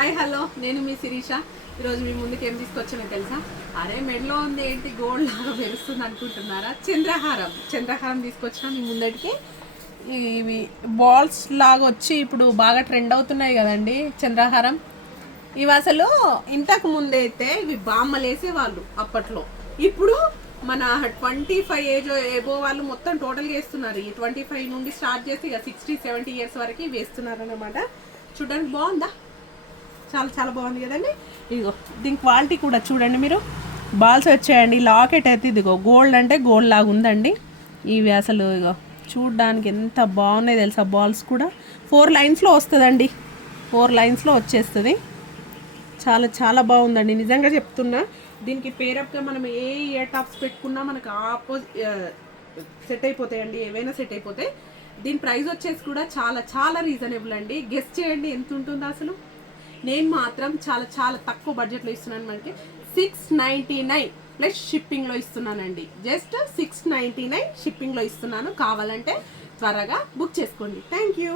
Hi hello నేను మీ శిరీష. ఈరోజు మీ ముందుకు ఏం తీసుకొచ్చానో తెలుసా? అరే మెడలో ఉంది ఏంటి గోల్డ్ లాగా మెరుస్తుంది అనుకుంటున్నారా? చంద్రహారం తీసుకొచ్చిన మీ ముందటికి. ఇవి బాల్స్ లాగా వచ్చి ఇప్పుడు బాగా ట్రెండ్ అవుతున్నాయి కదండి చంద్రహారం. ఇవి అసలు ఇంతకు ముందైతే ఇవి బామ్మలు వేసేవాళ్ళు అప్పట్లో. ఇప్పుడు మన 25 ఏజ్ ఏబో వాళ్ళు మొత్తం టోటల్గా వేస్తున్నారు. ఈ 25 నుండి స్టార్ట్ చేసి ఇక 60-70 ఇయర్స్ వరకు వేస్తున్నారు అన్నమాట. చూడడానికి బాగుందా? చాలా చాలా బాగుంది కదండి. ఇదిగో దీని క్వాలిటీ కూడా చూడండి మీరు. బాల్స్ వచ్చాయండి. లాకెట్ అయితే ఇదిగో గోల్డ్ అంటే గోల్డ్ లాగా ఉందండి. ఇవి అసలు ఇగో చూడడానికి ఎంత బాగున్నాయి తెలుసా. బాల్స్ కూడా 4 లైన్స్లో వస్తుందండి. 4 లైన్స్లో వచ్చేస్తుంది. చాలా చాలా బాగుందండి నిజంగా చెప్తున్నా. దీనికి పేరప్గా మనం ఏ ఇయర్ టాప్స్ పెట్టుకున్నా మనకు సెట్ అయిపోతాయండి. ఏవైనా సెట్ అయిపోతాయి. దీని ప్రైస్ వచ్చేసి కూడా చాలా చాలా రీజనబుల్ అండి. గెస్ట్ చేయండి ఎంత ఉంటుందో అసలు. నేను మాత్రం చాలా చాలా తక్కువ బడ్జెట్లో ఇస్తున్నాను. మనకి 699 ప్లస్ షిప్పింగ్లో ఇస్తున్నానండి. జస్ట్ 699 షిప్పింగ్లో ఇస్తున్నాను. కావాలంటే త్వరగా బుక్ చేసుకోండి. Thank you.